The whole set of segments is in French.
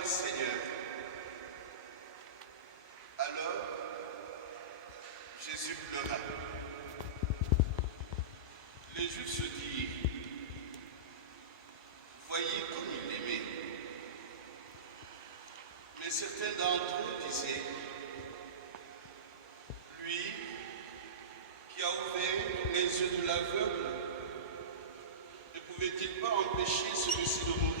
grâce, Seigneur. Alors, Jésus pleura. Les Juifs se dirent, voyez comme il l'aimait. Mais certains d'entre eux disaient, lui qui a ouvert les yeux de l'aveugle, ne pouvait-il pas empêcher celui-ci de mourir?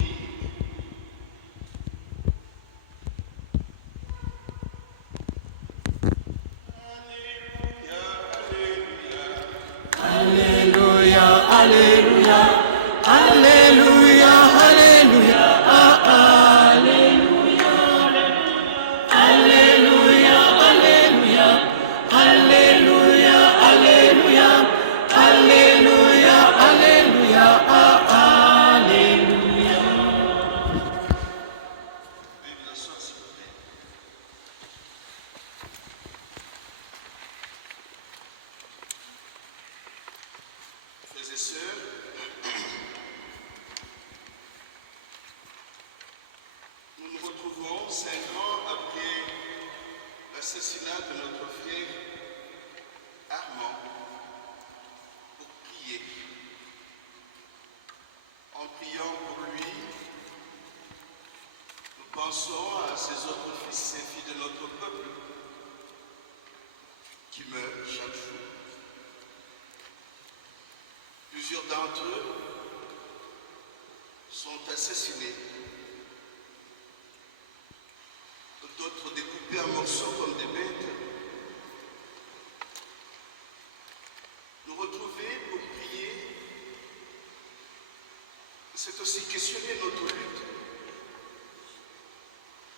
Alléluia, Alléluia, Alléluia, Alléluia, Alléluia, Alléluia, Alléluia, Alléluia, Alléluia, Alléluia, Alléluia, Alléluia. Vive la source, s'il vous plaît. Frères et sœurs, nous nous retrouvons 5 ans après l'assassinat de notre frère Armand pour prier. En priant pour lui, nous pensons à ces autres fils et filles de notre peuple qui meurent chaque jour. Plusieurs d'entre eux sont assassinés, d'autres découpés en morceaux comme des bêtes. Nous retrouver pour prier, c'est aussi questionner notre lutte,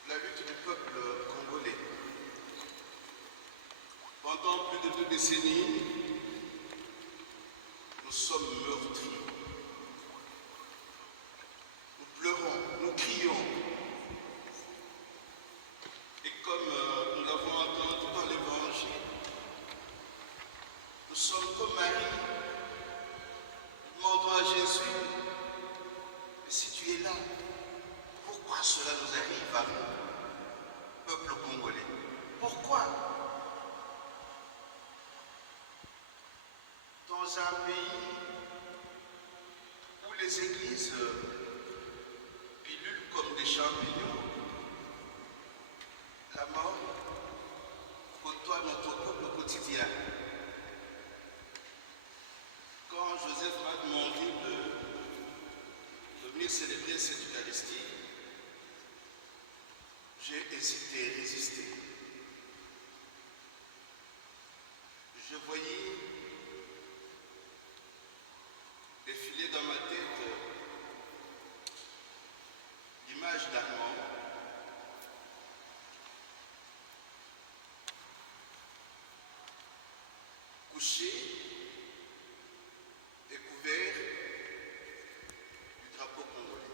la lutte du peuple congolais. Pendant plus de 2 décennies, nous sommes meurtris. Nous pleurons, nous crions. Et comme nous l'avons entendu dans l'Évangile, nous sommes comme Marie. Nous demandons à Jésus, mais si tu es là, pourquoi cela nous arrive à nous, peuple congolais? Pourquoi? Dans un pays où les églises pilulent comme des champignons, la mort côtoie notre peuple au quotidien. Quand Joseph m'a demandé de venir célébrer cette Eucharistie, j'ai hésité et résisté. Je voyais défiler dans ma tête l'image d'Armand, couché, découvert du drapeau congolais.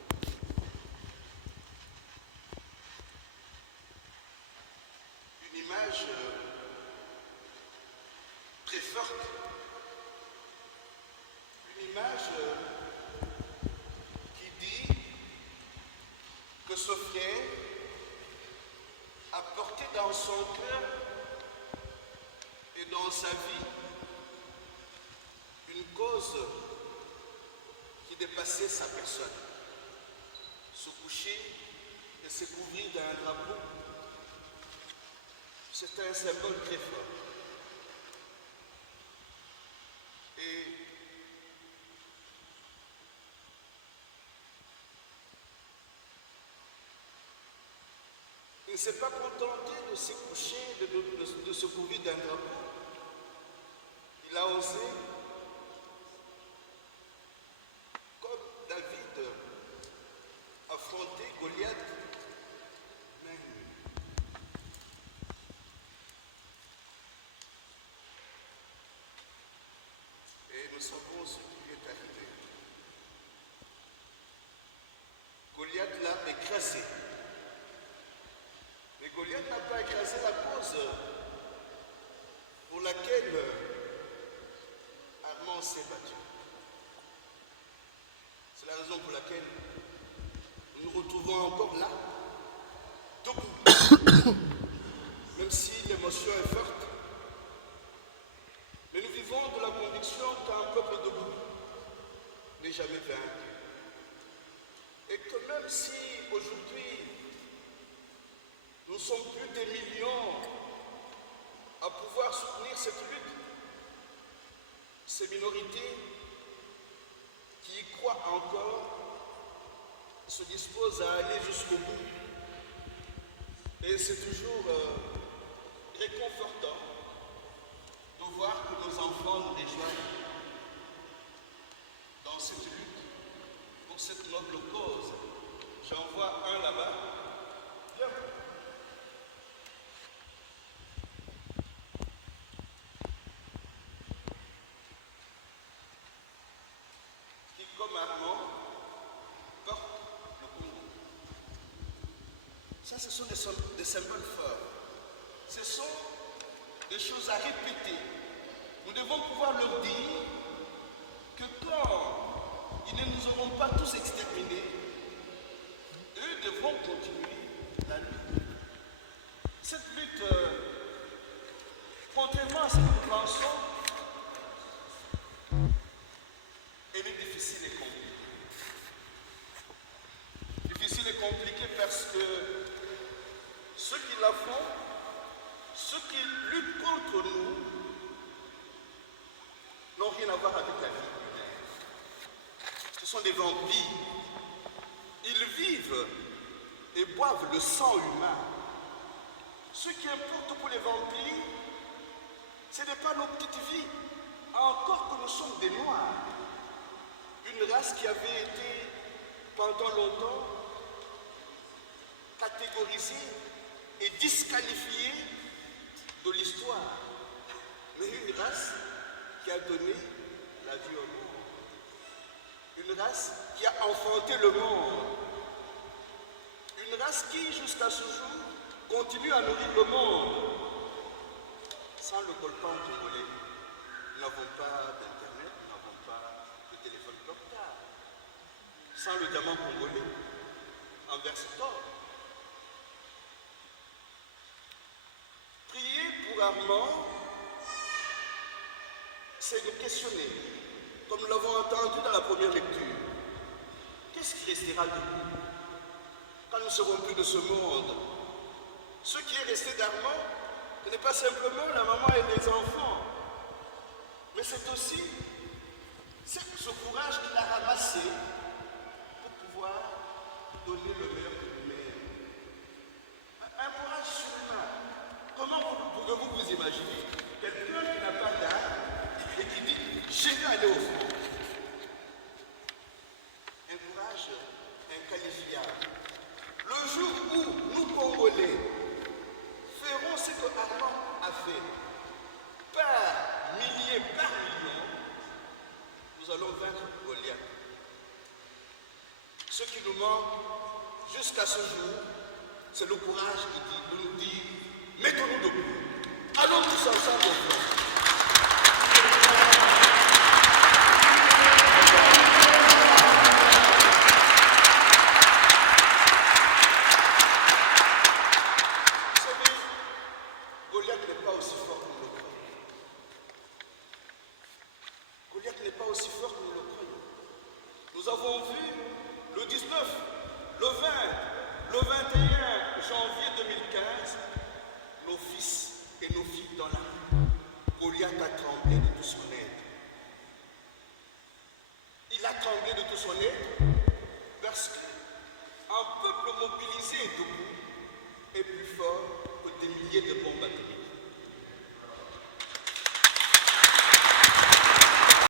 Une image très forte. Une image qui dit que ce frère a porté dans son cœur et dans sa vie une cause qui dépassait sa personne. Se coucher et se couvrir d'un drapeau, c'était un symbole très fort. Et il ne s'est pas contenté de se coucher, de se couvrir d'un drapeau. Il a osé, comme David, affronter Goliath main nue. Et nous savons ce qui lui est arrivé. Goliath l'a écrasé. Mais Goliath n'a pas écrasé la cause pour laquelle Armand s'est battu. C'est la raison pour laquelle nous nous retrouvons encore là, même si aujourd'hui nous sommes plus des millions à pouvoir soutenir cette lutte, ces minorités qui y croient encore se disposent à aller jusqu'au bout. Et c'est toujours réconfortant de voir que nos enfants nous rejoignent dans cette lutte pour cette noble cause. J'en vois un là-bas. Viens. Qui, comme Armand, porte le Congo. Ça, ce sont des symboles forts. Ce sont des choses à répéter. Nous devons pouvoir leur dire que quand ils ne nous auront pas tous exterminés, eux devront continuer la lutte. Cette lutte, contrairement à ce que nous pensons, elle est difficile et compliquée. Difficile et compliquée parce que ceux qui la font, ceux qui luttent contre nous, n'ont rien à voir avec la vie humaine. Ce sont des vampires. Ils vivent et boivent le sang humain. Ce qui importe pour les vampires, ce n'est pas nos petites vies, encore que nous sommes des Noirs. Une race qui avait été pendant longtemps catégorisée et disqualifiée de l'histoire. Mais une race qui a donné la vie au monde. Une race qui a enfanté le monde. Une race qui, jusqu'à ce jour, continue à nourrir le monde. Sans le coltan congolais, nous n'avons pas d'internet, nous n'avons pas de téléphone portable. Sans le diamant congolais, en versatore. Prier pour Armand, c'est de questionner, comme nous l'avons entendu dans la première lecture. Qu'est-ce qui restera de nous quand nous ne serons plus de ce monde? Ce qui est resté d'Armand, ce n'est pas simplement la maman et les enfants, mais c'est aussi ce courage qu'il a ramassé pour pouvoir donner le meilleur de lui-même. Un courage surhumain. Comment pouvez-vous vous imaginer quelqu'un qui n'a pas d'âme et qui dit « je vais aller au front ». Un courage inqualifiable. Le jour où nous, Congolais, ferons ce que Armand a fait, par milliers, par millions, nous allons vaincre Goliath. Ce qui nous manque jusqu'à ce jour, c'est le courage de nous dire « mettons-nous debout, allons tous ensemble au front ». Nous avons vu le 19, le 20, le 21 janvier 2015, nos fils et nos filles dans la rue. Goliath a tremblé de tout son être. Il a tremblé de tout son être parce qu'un peuple mobilisé et debout est plus fort que des milliers de bombes atomiques.